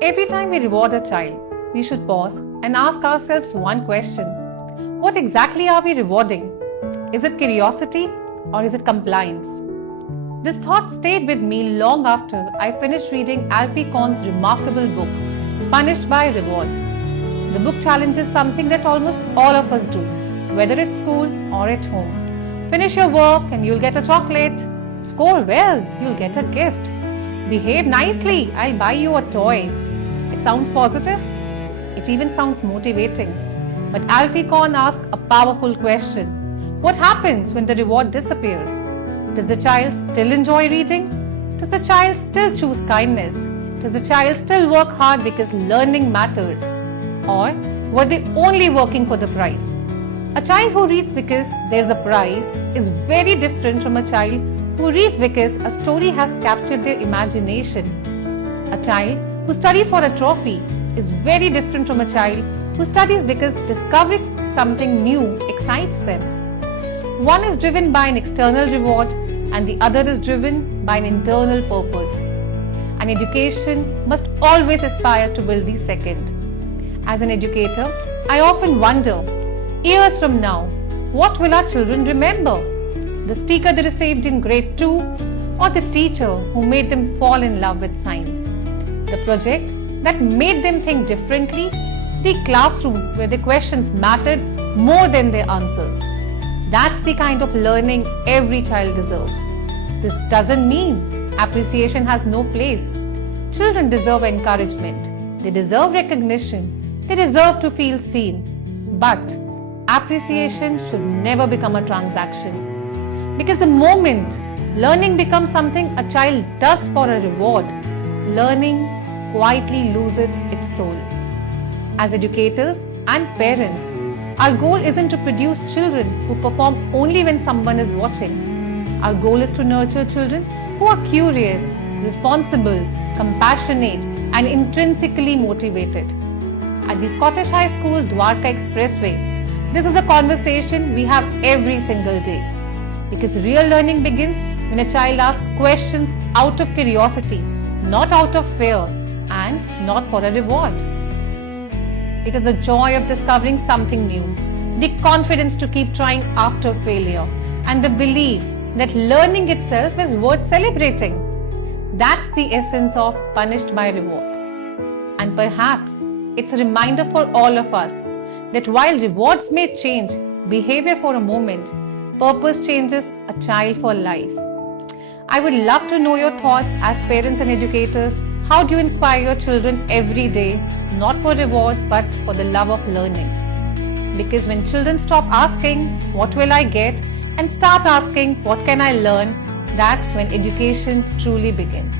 Every time we reward a child, we should pause and ask ourselves one question. What exactly are we rewarding? Is it curiosity or is it compliance? This thought stayed with me long after I finished reading Alfie Kohn's remarkable book, Punished by Rewards. The book challenges something that almost all of us do, whether at school or at home. Finish your work and you'll get a chocolate. Score well, you'll get a gift. Behave nicely, I'll buy you a toy. It sounds positive. It even sounds motivating. But Alfie Kohn asks a powerful question. What happens when the reward disappears? Does the child still enjoy reading? Does the child still choose kindness? Does the child still work hard because learning matters? Or were they only working for the prize? A child who reads because there's a prize is very different from a child who reads because a story has captured their imagination. A child who studies for a trophy is very different from a child who studies because discovering something new excites them. One is driven by an external reward and the other is driven by an internal purpose. An education must always aspire to build the second. As an educator, I often wonder, years from now, what will our children remember? The sticker they received in grade 2 or the teacher who made them fall in love with science? The project that made them think differently? The classroom where the questions mattered more than their answers? That's the kind of learning every child deserves. This doesn't mean appreciation has no place. Children deserve encouragement. They deserve recognition. They deserve to feel seen. But appreciation should never become a transaction. Because the moment learning becomes something a child does for a reward, learning quietly loses its soul. As educators and parents, our goal isn't to produce children who perform only when someone is watching. Our goal is to nurture children who are curious, responsible, compassionate, and intrinsically motivated. At the Scottish High School Dwarka Expressway, this is a conversation we have every single day. Because real learning begins when a child asks questions out of curiosity, not out of fear, and not for a reward. It is the joy of discovering something new, the confidence to keep trying after failure, and the belief that learning itself is worth celebrating. That's the essence of Punished by Rewards. And perhaps it's a reminder for all of us that while rewards may change behavior for a moment, purpose changes a child for life. I would love to know your thoughts as parents and educators. How do you inspire your children every day, not for rewards but for the love of learning? Because when children stop asking, what will I get, and start asking, what can I learn, that's when education truly begins.